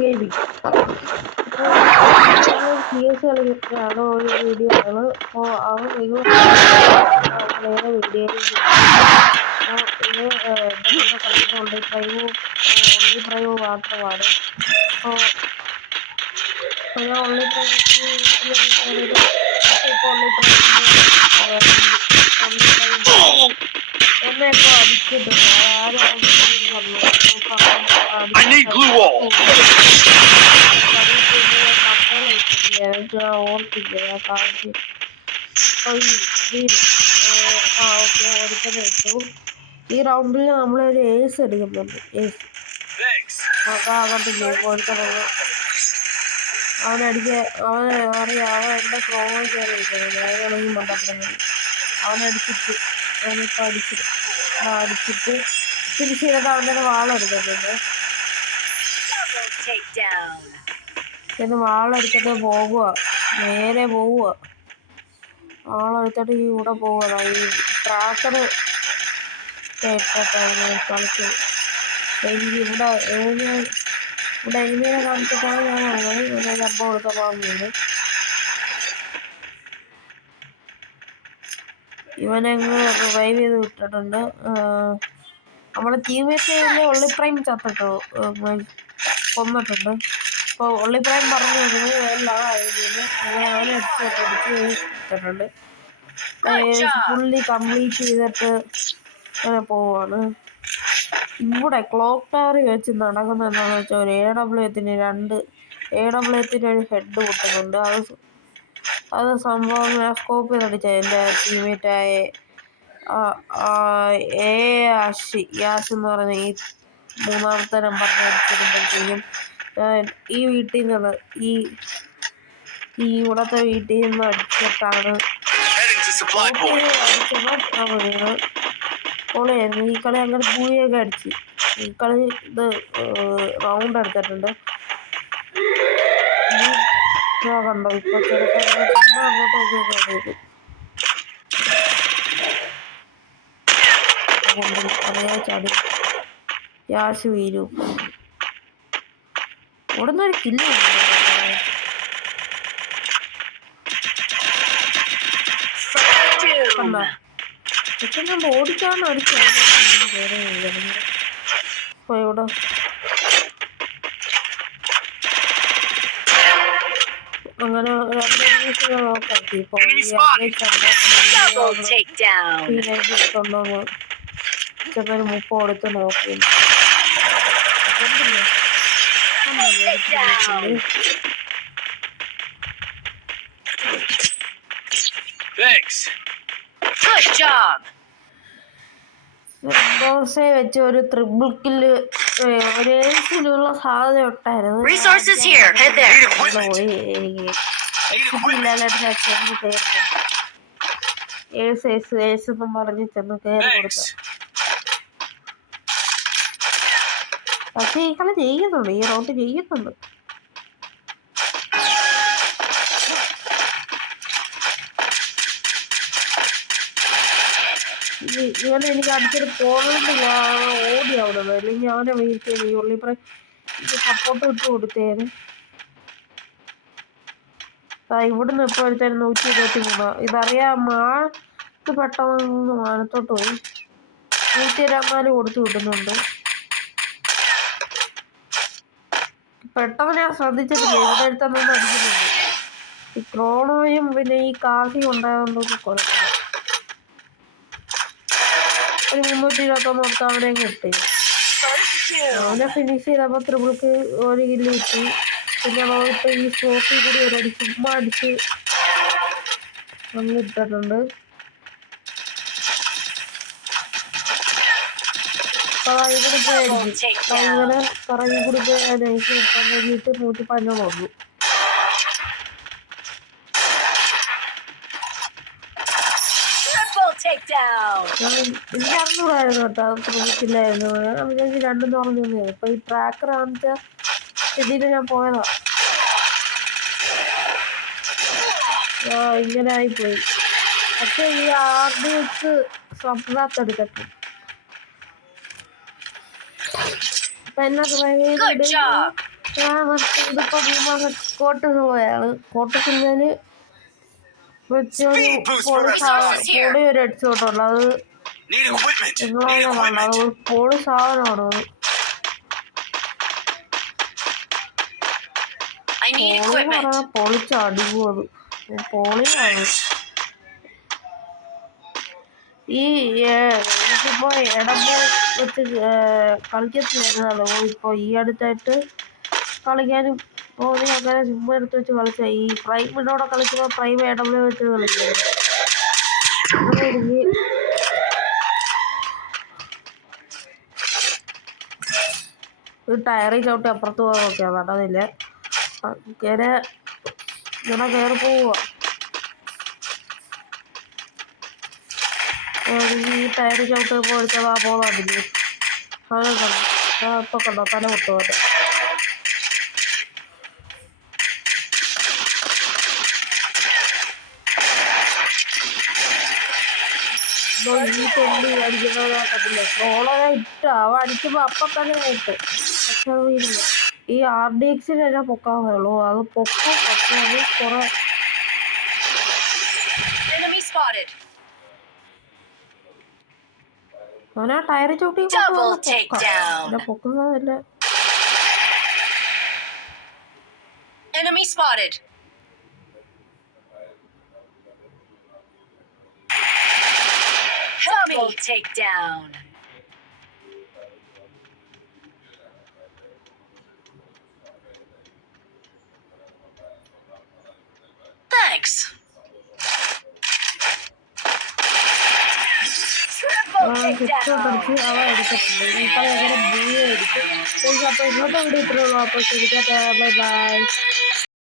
Gaming CS കളിക്കുന്ന ഒരു video ആണ്. അപ്പോൾ അത് നിങ്ങൾ നേരെ വീഡിയോയിലേക്ക് അപ്പോൾ ഇത് നമ്മുടെ കളിക്കുന്ന ഓൺലൈൻ പ്രൈവ് മാത്രമാണ്. അപ്പോൾ ഞാൻ ഓൺലൈൻ പ്രൈവ് എന്നെ ഇപ്പോൾ അടിച്ചിട്ടുണ്ട്. ആരും ഓർത്തില്ല കാണിച്ച് ഓടിച്ചു. ഈ റൗണ്ടിൽ നമ്മളൊരു ഏസ് എടുക്കുന്നുണ്ട്. ഏസ് ആകത്തില്ലേ കൊടുക്കുന്നത് അവനടിക്കാൻ അറിയാം. അവൻ എൻ്റെ സ്ട്രോങ് കയറി ഇരിക്കുന്നത് ഏതാണെങ്കിൽ മണ്ടപ്പെടുന്നത് അവനടിച്ചിട്ട് അവനിപ്പോൾ അടിച്ചിട്ട് തിരിച്ച് ചെയ്തിട്ട് അവൻ്റെ വാളെടുക്കുന്നുണ്ട്. എന്ന് വാളെടുത്തിട്ട് പോകുക, നേരെ പോവുക. വാളെടുത്തിട്ട് ഇവിടെ പോവുക. ഈ ട്രാക്കർ കളിച്ച് ഇവിടെ എനിമീനെ കാണിച്ചിട്ടാണ് ഞാൻ വന്നത്. ഇവിടെ ജമ്പ് കൊടുത്ത പോകുന്നത് ഇവനങ്ങ് റിവൈവ് ചെയ്ത് വിട്ടിട്ടുണ്ട്. നമ്മുടെ ടീമേറ്റ് ഒള്ളി പ്രൈം ചത്തിട്ടോ കൊന്നിട്ടുണ്ട്. അപ്പോൾ ഒള്ളി പ്രൈം പറഞ്ഞു എല്ലാ അവനെ അടിച്ചിട്ടുണ്ട്. ഫുള്ളി കംപ്ലീറ്റ് ചെയ്തിട്ട് അങ്ങനെ പോവാണ്. ഇവിടെ ക്ലോക്ക് ടവർ വെച്ച് നടക്കുന്ന എന്താണെന്ന് വെച്ചാൽ ഒരു AWത്തിന് ഒരു ഹെഡ് പൊട്ടുന്നുണ്ട്. അത് സംഭവം ഞാൻ സ്കോപ്പ് ചെയ്തടിച്ച എൻ്റെ ടീമേറ്റായ യാഷ് എന്ന് പറഞ്ഞ ഈ മൂന്നാമത്തെ നമ്പറിനെ അടിച്ചിരുമ്പോഴത്തേക്കും ഈ വീട്ടിൽ നിന്ന് ഈ ഇവിടത്തെ വീട്ടിൽ നിന്ന് അടിച്ചിട്ടാണ് പൊളിയായിരുന്നു. ഈ കളി അങ്ങനെ പൂയൊക്കെ അടിച്ച് ഈ കളി ഇത് റൗണ്ട് എടുത്തിട്ടുണ്ട്. കണ്ടോ ഇപ്പൊ ചുമ്മാ അങ്ങോട്ടൊക്കെ ചാടി യാഷ് വീരും. ഇവിടുന്ന് ഒരു കില്ല് കണ്ടോ പക്ഷെ ഞാൻ ഓടിക്കാണ് അടിച്ചത്. ഇപ്പോൾ ഇവിടെ അങ്ങനെ 2 നിമിഷം നോക്കാക്കി. ഇപ്പോൾ ചെന്നൊരു 30 കൊടുത്ത് നോക്കി. വെച്ച് ഒരു ട്രിപ്പിൾ കില്ല് ഒരു ഏസിനുള്ള സാധ്യത ഉണ്ടായിരുന്നു. ഏസ് എന്നും പറഞ്ഞ് ചെന്ന് കയറി കൊടുത്ത. പക്ഷെ ഈ കളി ചെയ്യുന്നുണ്ട്, ഈ റൗണ്ട് ചെയ്യുന്നുണ്ട്. ഇങ്ങനെ എനിക്ക് അടിച്ചിട്ട് പോകണമെന്നില്ല. ഓടി അവിടെ അല്ലെങ്കിൽ അവനെ വെയിറ്റ് ചെയ്ത് ഈ ഉള്ളിപ്പുറം സപ്പോർട്ട് ഇട്ട് കൊടുത്തേന്. ഇവിടുന്ന് ഇപ്പോൾ ഒരുത്തരം 123. ഇതറിയാം ഇത് പെട്ടെന്ന് മാനത്തോട്ട് പോയി 124 കൊടുത്തു വിട്ടുന്നുണ്ട്. പെട്ടെന്ന് ഞാൻ ശ്രദ്ധിച്ചിട്ടില്ല. ഇവിടെ അടുത്തൊന്നും അടിക്കുന്നുണ്ട്. ഈ ക്രോണോയും പിന്നെ ഈ കാർഷിയും ഉണ്ടായതുകൊണ്ടൊക്കെ കുഴപ്പമില്ല. ഒരു 321 കൊടുത്ത് അവനെ കിട്ടി. അവനെ ഫിനിഷ് ചെയ്തപ്പോൾ ട്രിപ്പിൾക്ക് ഒരു കില്ല് കിട്ടി. പിന്നെ ഇപ്പം ഈ സ്പോക്കിൽ കൂടി ഒരടി ചുമ്മാ അടിച്ച് അങ്ങ് ഇട്ടിട്ടുണ്ട്. ഇവിടെ പോയി അടിക്കും. ഇങ്ങനെ പറയും കൂടി പോയി നൈസ് കിട്ടാൻ വേണ്ടിയിട്ട് 115 വന്നു. എനിക്ക് 600 കേട്ടോ. ശ്രമിച്ചില്ലായിരുന്നു. ഞാൻ വിചാരിച്ച് 2 പറഞ്ഞു. ഇപ്പൊ ഈ ട്രാക്കർ കാണിച്ച സ്ഥിതിയിൽ ഞാൻ പോയതാ. ഇങ്ങനെ ആയിപ്പോയി. പക്ഷെ ഈ RDX സ്വപ്നത്തെടുക്കട്ടെ. എന്നെ ഇതിപ്പോ കോട്ടസ് പോയാണ്. കോട്ടസ് എന്നാല് പൊളി ഒരു ഹെഡ്ഷോട്ടുണ്ട്. അത് നിങ്ങളതിനെ കാണണം. അത് ഒരു പൊളി സാധനമാണ്. പൊളിന്ന് പറഞ്ഞാൽ പൊളിച്ചടിക്കും. അത് പൊളിയാണ്. ഈ ഇതിപ്പോ ഇടമ്പോ വെച്ച് കളിക്കത്തില്ലായിരുന്നല്ലോ. ഇപ്പൊ ഈ അടുത്തായിട്ട് കളിക്കാനും തോന്നി. അങ്ങനെ ചുമ്മാ എടുത്ത് വെച്ച് കളിച്ച. ഈ പ്രൈമിനോടെ കളിക്കുമ്പോൾ പ്രൈം ഇടമ്പോ വെച്ച് കളിക്കുന്നത്. ഒരു ടയറിൽ ചവിട്ടി അപ്പുറത്ത് പോകാൻ നോക്കിയാ നടന്നില്ല. ഇങ്ങനെ കയറി പോവുക. ഈ ടയർ ചവിട്ട് പോയിട്ടതാ പോകുന്നില്ലേ. അത് കണ്ടോ, ഇപ്പൊ കണ്ടോ തല പൊട്ടുപോലെ. ഈ തെണ്ടി അടിക്കുന്നവരെ കണ്ടില്ല. ട്രോളറെ ഇട്ട അവ അടിക്കുമ്പോ അപ്പൊ തന്നെ ഇട്ട്. പക്ഷെ അത് ഇല്ല. ഈ RDX എല്ലാം പൊക്കാവുള്ളൂ. അത് പൊക്കും. പക്ഷെ അത് കുറെ അവനാ ടയർ ചവിട്ടി പൊക്കുന്നതല്ല. Enemy spotted. Double takedown. Thanks. പഠിച്ച് അവ എടുക്കത്തില്ല. ഈ കളി എങ്ങനെ ബൂയെ എടുക്കും. അപ്പോൾ ഇന്നത്തെ വീഡിയോ ഇത്രയുള്ളൂ. അപ്പോൾ ശരിക്കും ബൈ ബൈ.